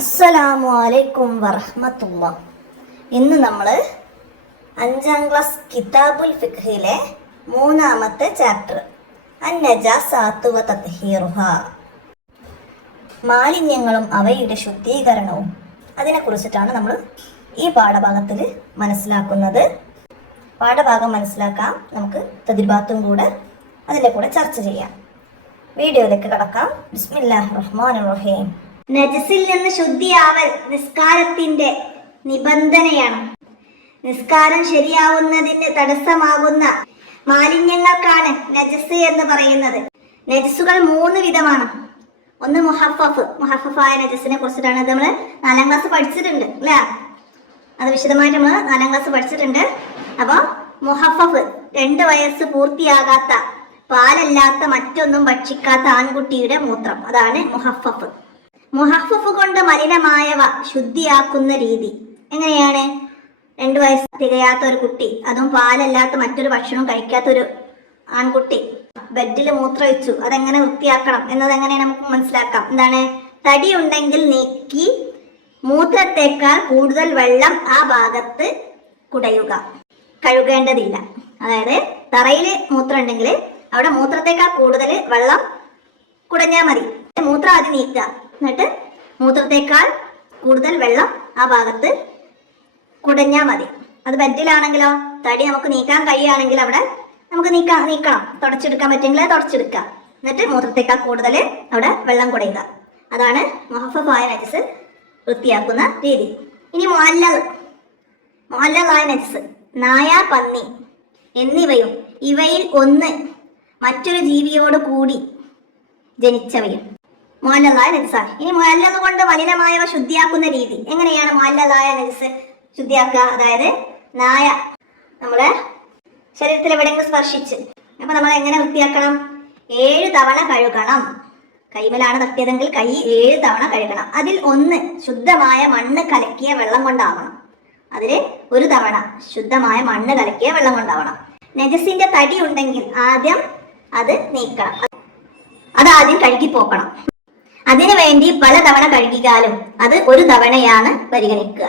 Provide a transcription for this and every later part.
അസ്സലാമു അലൈക്കും വറഹ്മത്തുള്ളാഹി. ഇന്ന് നമ്മൾ 5ാം ക്ലാസ് കിതാബുൽ ഫിഖ്ഹിലെ 3ാമത്തെ ചാപ്റ്റർ അൻ-നജാസാത്തു വ തത്ഹീറുഹാ, മാലിന്യങ്ങളും അവയുടെ ശുദ്ധീകരണവും, അതിനെക്കുറിച്ചിട്ടാണ് നമ്മൾ ഈ പാഠഭാഗത്തിൽ മനസ്സിലാക്കുന്നത്. പാഠഭാഗം മനസ്സിലാക്കാം, നമുക്ക് തദ്രിബാത്തും കൂടെ അതിൻ്റെ കൂടെ ചർച്ച ചെയ്യാം. വീഡിയോയിലേക്ക് കടക്കാം. ബിസ്മില്ലാഹിർ റഹ്മാനിർ റഹീം. നജസിൽ നിന്ന് ശുദ്ധിയാവൽ നിസ്കാരത്തിന്റെ നിബന്ധനയാണ്. നിസ്കാരം ശരിയാവുന്നതിന് തടസ്സമാകുന്ന മാലിന്യങ്ങൾക്കാണ് നജസ് എന്ന് പറയുന്നത്. നജസുകൾ 3 വിധമാണ്. ഒന്ന് മുഹഫഫായ നജസിനെ കുറിച്ചിട്ടാണ് നമ്മൾ 4ാം ക്ലാസ് പഠിച്ചിട്ടുണ്ട് അല്ലേ? അത് വിശദമായിട്ട് നമ്മൾ 4ാം ക്ലാസ് പഠിച്ചിട്ടുണ്ട്. അപ്പോൾ മുഹഫഫ് 2 വയസ്സ് പൂർത്തിയാകാത്ത, പാലല്ലാത്ത മറ്റൊന്നും ഭക്ഷിക്കാത്ത ആൺകുട്ടിയുടെ മൂത്രം, അതാണ് മുഹഫഫ്. മുഹഫഫ് കൊണ്ട് മലിനമായവ ശുദ്ധിയാക്കുന്ന രീതി എങ്ങനെയാണ്? 2 വയസ്സ് തികയാത്ത ഒരു കുട്ടി, അതും പാലല്ലാത്ത മറ്റൊരു ഭക്ഷണം കഴിക്കാത്ത ഒരു ആൺകുട്ടി ബെഡിൽ മൂത്രമൊഴിച്ചു, അതെങ്ങനെ വൃത്തിയാക്കണം എന്നതെങ്ങനെ നമുക്ക് മനസ്സിലാക്കാം. എന്താണ്? തടി ഉണ്ടെങ്കിൽ നീക്കി മൂത്രത്തേക്കാൾ കൂടുതൽ വെള്ളം ആ ഭാഗത്ത് കുടയുക, കഴുകേണ്ടതില്ല. അതായത് തറയിൽ മൂത്രം ഉണ്ടെങ്കിൽ അവിടെ മൂത്രത്തേക്കാൾ കൂടുതൽ വെള്ളം കുടഞ്ഞാൽ മതി. മൂത്രം ആദ്യം നീക്കുക, എന്നിട്ട് മൂത്രത്തേക്കാൾ കൂടുതൽ വെള്ളം ആ ഭാഗത്ത് കുടഞ്ഞാൽ മതി. അത് ബെഡിലാണെങ്കിലോ, തടി നമുക്ക് നീക്കാൻ കഴിയുകയാണെങ്കിൽ അവിടെ നമുക്ക് നീക്കണം. തുടച്ചെടുക്കാൻ പറ്റുമെങ്കിൽ തുടച്ചെടുക്കുക, എന്നിട്ട് മൂത്രത്തേക്കാൾ കൂടുതൽ അവിടെ വെള്ളം കുടയുക. അതാണ് മുഹഫഫായ നജസ് വൃത്തിയാക്കുന്ന രീതി. ഇനി മുഅല്ലലായ നജസ്, നായ, പന്നി എന്നിവയും ഇവയിൽ ഒന്ന് മറ്റൊരു ജീവിയോട് കൂടി ജനിച്ചവയും മുഅല്ലലായ നജസാണ്. ഇനി മുഅല്ലൽ കൊണ്ട് മലിനമായവ ശുദ്ധിയാക്കുന്ന രീതി എങ്ങനെയാണ്? മുഅല്ലലായ നജസ് ശുദ്ധിയാക്കുക, അതായത് നായ നമ്മുടെ ശരീരത്തിൽ എവിടെയെങ്കിലും സ്പർശിച്ച്, അപ്പൊ നമ്മൾ എങ്ങനെ വൃത്തിയാക്കണം? 7 തവണ കഴുകണം. കൈമലാണ് തട്ടിയതെങ്കിൽ കൈ 7 തവണ കഴുകണം. അതിൽ 1 ശുദ്ധമായ മണ്ണ് കലക്കിയ വെള്ളം കൊണ്ടാവണം. അതിൽ 1 തവണ ശുദ്ധമായ മണ്ണ് കലക്കിയ വെള്ളം കൊണ്ടാവണം. നജസിന്റെ തടി ഉണ്ടെങ്കിൽ ആദ്യം അത് നീക്കണം, അതാദ്യം കഴുകി പോക്കണം. അതിനു വേണ്ടി പലതവണ കഴുകിയാലും അത് 1 തവണയാണ് പരിഗണിക്കുക.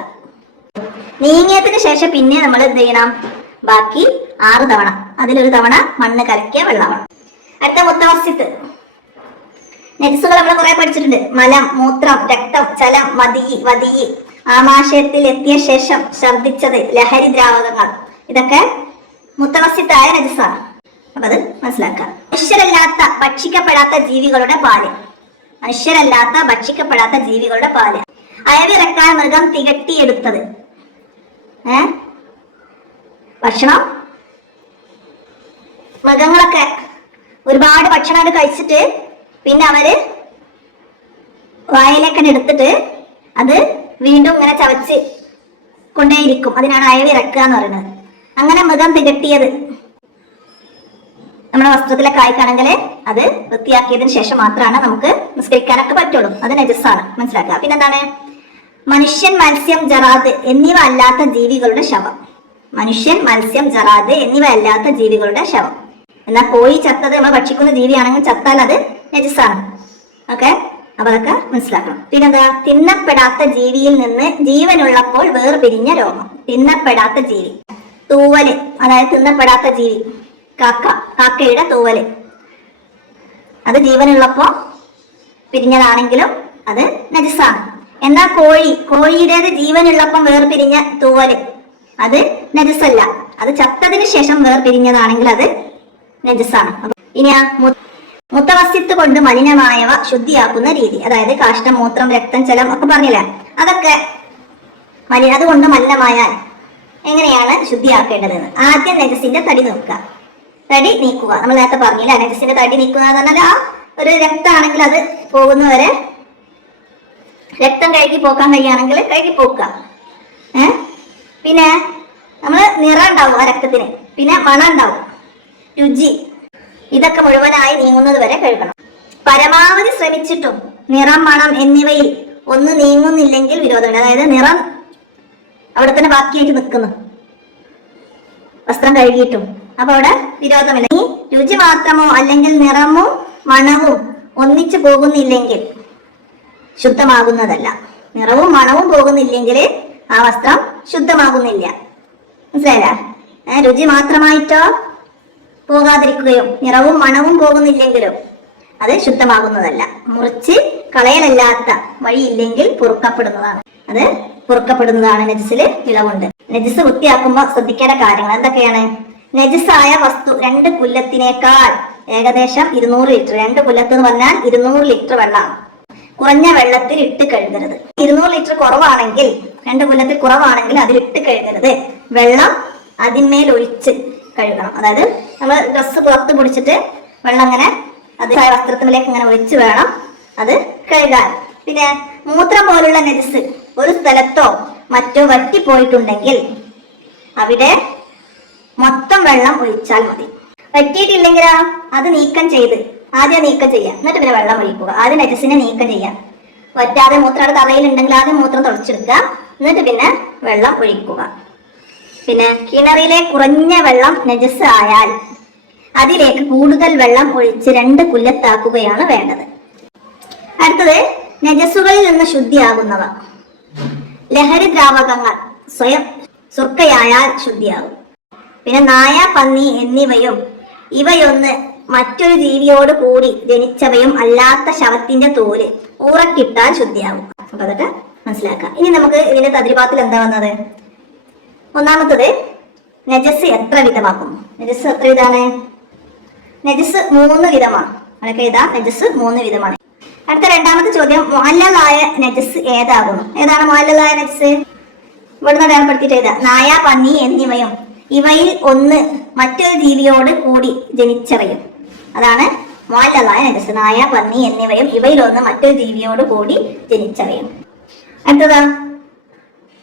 നീങ്ങിയതിന് ശേഷം പിന്നെ നമ്മൾ എന്ത് ചെയ്യണം? ബാക്കി 6 തവണ, അതിലൊരു തവണ മണ്ണ് കലക്കിയ വെള്ളമാണ്. അടുത്ത മുത്തവസ്സിത്ത് നജസുകൾ നമ്മൾ കുറെ പഠിച്ചിട്ടുണ്ട്. മലം, മൂത്രം, രക്തം, ചലം, വദിയി, ആമാശയത്തിൽ എത്തിയ ശേഷം ഛർദിച്ചത്, ലഹരി ദ്രാവകങ്ങൾ, ഇതൊക്കെ മുത്തവസ്സിത്തായ നജസാണ്. അപ്പൊ അത് മനസ്സിലാക്കാം. മനുഷ്യരല്ലാത്ത ഭക്ഷിക്കപ്പെടാത്ത ജീവികളുടെ പാല്, അയവിറക്കാൻ മൃഗം തികട്ടിയെടുത്തത്, ഭക്ഷണം മൃഗങ്ങളൊക്കെ ഒരുപാട് ഭക്ഷണം കഴിച്ചിട്ട് പിന്നെ അവര് വായിലേക്ക് എടുത്തിട്ട് അത് വീണ്ടും ഇങ്ങനെ ചവച്ച് കൊണ്ടേയിരിക്കും, അതിനാണ് അയവിറക്കുക എന്ന് പറയുന്നത്. അങ്ങനെ മൃഗം തികട്ടിയത് നമ്മുടെ വസ്ത്രത്തിലൊക്കെ ആയിക്കാണെങ്കിൽ അത് വൃത്തിയാക്കിയതിനു ശേഷം മാത്രമാണ് നമുക്ക് നിസ്കരിക്കാനൊക്കെ പറ്റുള്ളൂ. അത് നജസാണ്, മനസ്സിലാക്കുക. പിന്നെന്താണ്? മനുഷ്യൻ, മത്സ്യം, ജറാദ് എന്നിവ അല്ലാത്ത ജീവികളുടെ ശവം. എന്നാൽ കോഴി ചത്തത് നമ്മൾ ഭക്ഷിക്കുന്ന ജീവിയാണെങ്കിൽ ചത്താൽ അത് നജസാണ്. ഓക്കെ, അപ്പൊ അതൊക്കെ മനസ്സിലാക്കണം. പിന്നെന്താ? തിന്നപ്പെടാത്ത ജീവിയിൽ നിന്ന് ജീവനുള്ളപ്പോൾ വേർപിരിഞ്ഞ രോമം. തിന്നപ്പെടാത്ത ജീവി, തൂവല്, അതായത് തിന്നപ്പെടാത്ത ജീവി, കാക്കയുടെ തൂവല്, അത് ജീവനുള്ളപ്പോ പിരിഞ്ഞതാണെങ്കിലും അത് നജസാണ്. എന്നാൽ കോഴിയുടേത് ജീവനുള്ളപ്പം വേർപിരിഞ്ഞ തൂവല് അത് നജസല്ല, അത് ചത്തതിന് ശേഷം വേർപിരിഞ്ഞതാണെങ്കിൽ അത് നജസാണ്. ഇനി മുത്തവസ്സിത്ത് കൊണ്ട് മലിനമായവ ശുദ്ധിയാക്കുന്ന രീതി, അതായത് കാഷ്ടം, മൂത്രം, രക്തം, ചലം ഒക്കെ പറഞ്ഞില്ലേ, അതൊക്കെ അതുകൊണ്ട് മലിനമായാൽ എങ്ങനെയാണ് ശുദ്ധിയാക്കേണ്ടതെന്ന്. ആദ്യം നജസിന്റെ തടി നീക്കുക. നമ്മൾ നേരത്തെ പറഞ്ഞില്ല, നജസിന്റെ തടി നീക്കുക എന്ന് പറഞ്ഞാൽ ആ ഒരു രക്തമാണെങ്കിൽ അത് പോകുന്നവരെ, രക്തം കഴുകി പോക്കാൻ കഴിയുകയാണെങ്കിൽ കഴുകി പോക്കുക. പിന്നെ നമ്മൾ നിറം ഉണ്ടാവും ആ രക്തത്തിന്, പിന്നെ മണം ഉണ്ടാവും, രുചി, ഇതൊക്കെ മുഴുവനായി നീങ്ങുന്നത് വരെ കഴുകണം. പരമാവധി ശ്രമിച്ചിട്ടും നിറം, മണം എന്നിവയിൽ ഒന്ന് നീങ്ങുന്നില്ലെങ്കിൽ വിരോധമുണ്ട്. അതായത് നിറം അവിടെ തന്നെ ബാക്കിയായിട്ട് നിൽക്കുന്നു വസ്ത്രം കഴുകിയിട്ടും, അപ്പൊ അവിടെ വിരോധമില്ല. ഈ രുചി മാത്രമോ അല്ലെങ്കിൽ നിറമോ മണവും ഒന്നിച്ചു പോകുന്നില്ലെങ്കിൽ ശുദ്ധമാകുന്നതല്ല. നിറവും മണവും പോകുന്നില്ലെങ്കിൽ ആ വസ്ത്രം ശുദ്ധമാകുന്നില്ല. മനസ്സിലായില്ല? രുചി മാത്രമായിട്ടോ പോകാതിരിക്കുകയും നിറവും മണവും പോകുന്നില്ലെങ്കിലും അത് ശുദ്ധമാകുന്നതല്ല. മുറിച്ച് കളയലല്ലാത്ത വഴിയില്ലെങ്കിൽ പൊറുക്കപ്പെടുന്നതാണ്. അത് പൊറുക്കപ്പെടുന്നതാണ്. നജിസിൽ ഇളവുണ്ട്. നജിസ് വൃത്തിയാക്കുമ്പോൾ ശ്രദ്ധിക്കേണ്ട കാര്യങ്ങൾ എന്തൊക്കെയാണ്? നജിസായ വസ്തു 2 കുല്ലത്തിനേക്കാൾ ഏകദേശം 200 ലിറ്റർ, 2 കുല്ലത്ത് എന്ന് പറഞ്ഞാൽ 200 ലിറ്റർ വെള്ളമാണ്, കുറഞ്ഞ വെള്ളത്തിൽ ഇട്ട് കഴുകരുത്. 200 ലിറ്റർ കുറവാണെങ്കിൽ, 2 കുല്ലത്തിൽ കുറവാണെങ്കിൽ അതിലിട്ട് കഴുകരുത്. വെള്ളം അതിന്മേൽ ഒഴിച്ച് കഴുകണം. അതായത് നമ്മൾ ഡ്രസ്സ് പുറത്ത് പിടിച്ചിട്ട് വെള്ളം ഇങ്ങനെ അത് വസ്ത്രത്തിലേക്ക് ഇങ്ങനെ ഒഴിച്ച് വേണം അത് കഴുകാൻ. പിന്നെ മൂത്രം പോലുള്ള നജിസ് ഒരു സ്ഥലത്തോ മറ്റോ വറ്റിപ്പോയിട്ടുണ്ടെങ്കിൽ അവിടെ മൊത്തം വെള്ളം ഒഴിച്ചാൽ മതി. വറ്റിയിട്ടില്ലെങ്കിലോ അത് ആദ്യം നീക്കം ചെയ്യാം, എന്നിട്ട് പിന്നെ വെള്ളം ഒഴിക്കുക. ആദ്യം നജിസിനെ നീക്കം ചെയ്യാം. വറ്റാതെ മൂത്രം തറയിലുണ്ടെങ്കിൽ ആദ്യം മൂത്രം തുടച്ചെടുക്കുക, എന്നിട്ട് പിന്നെ വെള്ളം ഒഴിക്കുക. പിന്നെ കിണറിലെ കുറഞ്ഞ വെള്ളം നജിസ് ആയാൽ അതിലേക്ക് കൂടുതൽ വെള്ളം ഒഴിച്ച് 2 കുല്ലത്താക്കുകയാണ് വേണ്ടത്. അടുത്തത് നജസുകളിൽ നിന്ന് ശുദ്ധിയാകുന്നവ. ലഹരി ദ്രാവകങ്ങൾ സ്വയം സുർക്കയായാൽ ശുദ്ധിയാകും. പിന്നെ നായ, പന്നി എന്നിവയും ഇവയൊന്ന് മറ്റൊരു ജീവിയോട് കൂടി ജനിച്ചവയും അല്ലാത്ത ശവത്തിന്റെ തോല് ഊറക്കിട്ടാൽ ശുദ്ധിയാകും. അപ്പൊ അതൊക്കെ മനസ്സിലാക്കാം. ഇനി നമുക്ക് ഇതിന്റെ തദ്രിപാത്തിൽ എന്താ വന്നത്? ഒന്നാമത്തത് നജസ് എത്ര വിധമാക്കും? നജസ് എത്ര വിധമാണ്? നജസ് 3 വിധമാണ്. അതൊക്കെ ഏതാ? നജസ് 3 വിധമാണ്. അടുത്ത രണ്ടാമത്തെ ചോദ്യം, മുഅല്ലലായ നജസ് ഏതാകുന്നു? ഏതാണ് മുഅല്ലലായ നജസ്? ഇവിടുന്ന് അടയാളപ്പെടുത്തിയിട്ട് എഴുതാ. നായ, പന്നി എന്നിവയും ഇവയിൽ ഒന്ന് മറ്റൊരു ജീവിയോട് കൂടി ജനിച്ചവയും. അതാണ് മുഅല്ലലായ നജസ്. നായ, പന്നി എന്നിവയും ഇവയിൽ ഒന്ന് മറ്റൊരു ജീവിയോട് കൂടി ജനിച്ചവയും. അടുത്തതാ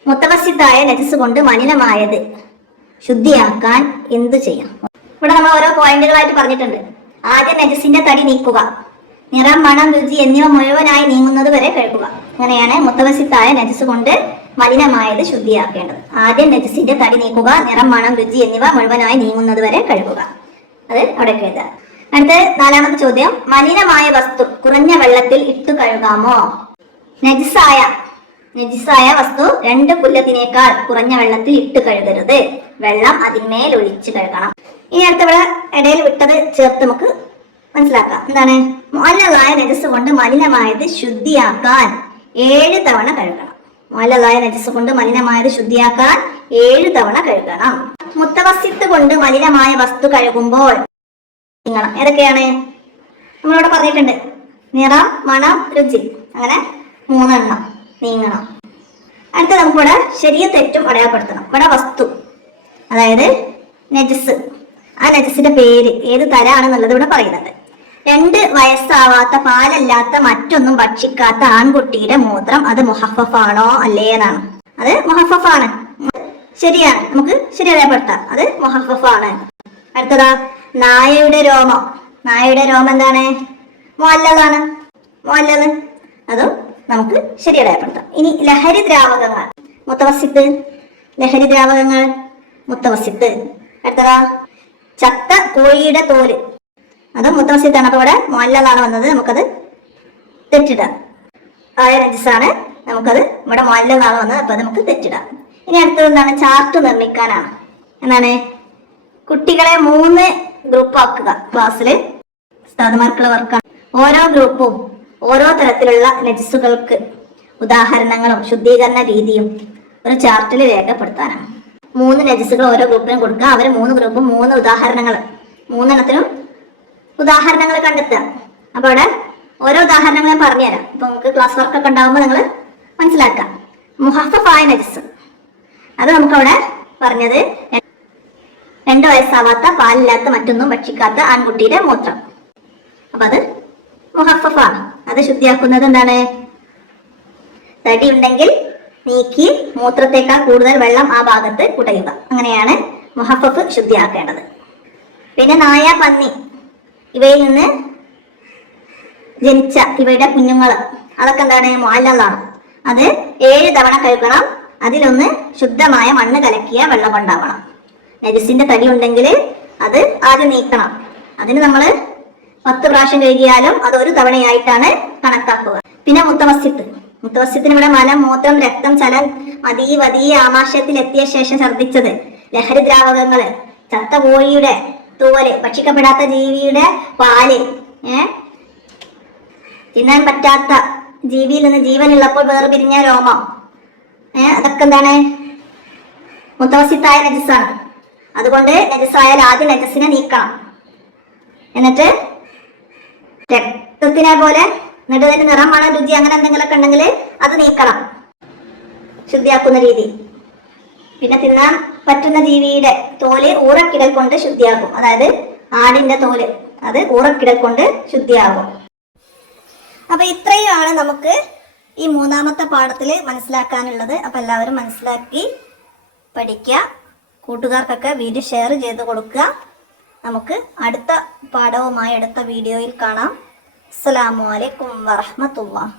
മുത്തവസ്സിത്തായ നജസ് കൊണ്ട് മലിനമായത് ശുദ്ധിയാക്കാൻ എന്ത് ചെയ്യാം? ഇവിടെ നമ്മൾ ഓരോ പോയിന്റുകളായിട്ട് പറഞ്ഞിട്ടുണ്ട്. ആദ്യം നജസിന്റെ തടി നീക്കുക. നിറം, മണം, രുചി എന്നിവ മുഴുവനായി നീങ്ങുന്നത് വരെ കഴുകുക. അങ്ങനെയാണ് മുത്തവസ്സിത്തായ നജസ് കൊണ്ട് മലിനമായത് ശുദ്ധിയാക്കേണ്ടത്. ആദ്യം നജസിന്റെ തടി നീക്കുക, നിറം, മണം, രുചി എന്നിവ മുഴുവനായി നീങ്ങുന്നത് വരെ കഴുകുക. അത് അവിടെ എഴുതുക. അടുത്ത 4ാമത്തെ ചോദ്യം, മലിനമായ വസ്തു കുറഞ്ഞ വെള്ളത്തിൽ ഇട്ടു കഴുകാമോ? നജിസായ വസ്തു 2 കുല്ലത്തിനേക്കാൾ കുറഞ്ഞ വെള്ളത്തിൽ ഇട്ട് കഴുകരുത്. വെള്ളം അതിന്മേൽ ഒഴിച്ച് കഴുകണം. ഇനി അടുത്തവിടെ ഇടയിൽ വിട്ടത് ചേർത്ത് നമുക്ക് മനസ്സിലാക്കാം. എന്താണ്? മുഅല്ലലായ നജസ് കൊണ്ട് മലിനമായത് ശുദ്ധിയാക്കാൻ 7 തവണ കഴുകണം. മുഅല്ലലായ നജസ് കൊണ്ട് മലിനമായത് ശുദ്ധിയാക്കാൻ 7 തവണ കഴുകണം. മുത്തവസ്സിത്ത് കൊണ്ട് മലിനമായ വസ്തു കഴുകുമ്പോൾ നീങ്ങണം. ഏതൊക്കെയാണ്? നമ്മളിവിടെ പറഞ്ഞിട്ടുണ്ട്. നിറം, മണം, രുചി, അങ്ങനെ 3 എണ്ണം നീങ്ങണം. അടുത്ത നമുക്കിവിടെ ശരിയും തെറ്റും അടയാളപ്പെടുത്തണം. ഇവിടെ വസ്തു, അതായത് നജസ്, ആ നജസിന്റെ പേര് ഏത് തരാണെന്നുള്ളത് ഇവിടെ പറയുന്നുണ്ട്. 2 വയസ്സാവാത്ത, പാലല്ലാത്ത, മറ്റൊന്നും ഭക്ഷിക്കാത്ത ആൺകുട്ടിയുടെ മൂത്രം അത് മുഹഫഫാണോ അല്ലേ എന്നാണ്. അത് മുഹഫഫാണ്. ശരിയാണ്, നമുക്ക് ശരി അടയാളപ്പെടുത്താം. അത് മുഹഫഫാണ്. അടുത്തതാ നായയുടെ രോമം. നായയുടെ രോമം എന്താണ്? മുഅല്ലലാണ്. മുഅല്ലൽ, അതും നമുക്ക് ശരി അടയാളപ്പെടുത്താം. ഇനി ലഹരി ദ്രാവകങ്ങൾ. മുത്തവസ്സിത്ത്. ലഹരി ദ്രാവകങ്ങൾ മുത്തവസ്സിത്ത്. അടുത്തതാ ചത്ത കോഴിയുടെ തോല്, അത് മുത്തവസ്സിത്താണ്. അപ്പൊ ഇവിടെ മുഅല്ലലാണ് വന്നത്, നമുക്കത് തെറ്റിടാം. ആയ നജസാണ്, നമുക്കത് ഇവിടെ മുഅല്ലലാണ് വന്നത്, അപ്പൊ അത് നമുക്ക് തെറ്റിടാം. ഇനി അടുത്തത് എന്താണ്? ചാർട്ട് നിർമ്മിക്കാനാണ്. എന്താണ്? കുട്ടികളെ 3 ഗ്രൂപ്പ് ആക്കുക. ക്ലാസ്സില് ഉസ്താദുമാർക്കുള്ള വർക്കാണ്. ഓരോ ഗ്രൂപ്പും ഓരോ തരത്തിലുള്ള നജസുകൾക്ക് ഉദാഹരണങ്ങളും ശുദ്ധീകരണ രീതിയും ഒരു ചാർട്ടിൽ രേഖപ്പെടുത്താനാണ്. 3 നജസുകൾ ഓരോ ഗ്രൂപ്പിനും കൊടുക്കുക. അവർ 3 ഗ്രൂപ്പും 3 ഉദാഹരണങ്ങൾ, 3 എണ്ണത്തിനും ഉദാഹരണങ്ങൾ കണ്ടെത്തുക. അപ്പൊ അവിടെ ഓരോ ഉദാഹരണങ്ങൾ ഞാൻ പറഞ്ഞുതരാം. അപ്പൊ നമുക്ക് ക്ലാസ് വർക്കൊക്കെ ഉണ്ടാകുമ്പോൾ നിങ്ങൾ മനസ്സിലാക്കാം. മുഹഫഫായ നജസ്, അത് നമുക്കവിടെ പറഞ്ഞത് 2 വയസ്സാവാത്ത, പാലില്ലാത്ത, മറ്റൊന്നും ഭക്ഷിക്കാത്ത ആൺകുട്ടിയുടെ മൂത്രം. അപ്പൊ അത് മുഹഫഫാണ്. അത് ശുദ്ധിയാക്കുന്നത് എന്താണ്? തടി ഉണ്ടെങ്കിൽ നീക്കി മൂത്രത്തേക്കാൾ കൂടുതൽ വെള്ളം ആ ഭാഗത്ത് കുടയുക. അങ്ങനെയാണ് മുഹഫഫ് ശുദ്ധിയാക്കേണ്ടത്. പിന്നെ നായ, പന്നി ഇവയിൽ നിന്ന് ജനിച്ച ഇവയുടെ കുഞ്ഞുങ്ങൾ, അതൊക്കെ എന്താണ്? മുഅല്ലലാണ്. അത് 7 തവണ കഴുകണം. അതിലൊന്ന് ശുദ്ധമായ മണ്ണ് കലക്കിയ വെള്ളം കൊണ്ടാവണം. നജസിന്റെ തടി ഉണ്ടെങ്കിൽ അത് ആദ്യം നീക്കണം. അതിന് നമ്മൾ 10 പ്രാവശ്യം കഴുകിയാലും അത് 1 തവണയായിട്ടാണ് കണക്കാക്കുക. പിന്നെ മുത്തവസ്സിത്ത്. മുത്തവസ്യത്തിന് ഇവിടെ മലം, മൂത്രം, രക്തം, ചലം, അതീ ആമാശയത്തിൽ എത്തിയ ശേഷം ഛർദ്ദിച്ചത്, ലഹരി ദ്രാവകങ്ങള്, ചത്ത കോഴിയുടെ തൂവല്, ഭക്ഷിക്കപ്പെടാത്ത ജീവിയുടെ പാല്, തിന്നാൻ പറ്റാത്ത ജീവിയിൽ നിന്ന് ജീവനുള്ളപ്പോൾ വേർപിരിഞ്ഞ രോമം, അതൊക്കെ എന്താണ്? മുത്തവസിത്തായ നജസാണ്. അതുകൊണ്ട് നജസായാൽ ആദ്യം നജസിനെ നീക്കണം. എന്നിട്ട് രക്തത്തിനെ പോലെ എന്നിട്ട് നിറം, മണം, രുചി അങ്ങനെ എന്തെങ്കിലുമൊക്കെ ഉണ്ടെങ്കിൽ അത് നീക്കണം, ശുദ്ധിയാക്കുന്ന രീതി. പിന്നെ തിന്നാൻ പറ്റുന്ന ജീവിയുടെ തോല് ഊറക്കിടൽ കൊണ്ട് ശുദ്ധിയാകും. അതായത് ആടിന്റെ തോല്, അത് ഊറക്കിടൽ കൊണ്ട് ശുദ്ധിയാകും. അപ്പൊ ഇത്രയുമാണ് നമുക്ക് ഈ മൂന്നാമത്തെ പാഠത്തിൽ മനസ്സിലാക്കാനുള്ളത്. അപ്പൊ എല്ലാവരും മനസ്സിലാക്കി പഠിക്കുക. കൂട്ടുകാർക്കൊക്കെ വീഡിയോ ഷെയർ ചെയ്ത് കൊടുക്കുക. നമുക്ക് അടുത്ത പാഠവുമായി അടുത്ത വീഡിയോയിൽ കാണാം. അസ്സലാമു അലൈക്കും വറഹ്മത്തുള്ളാഹി.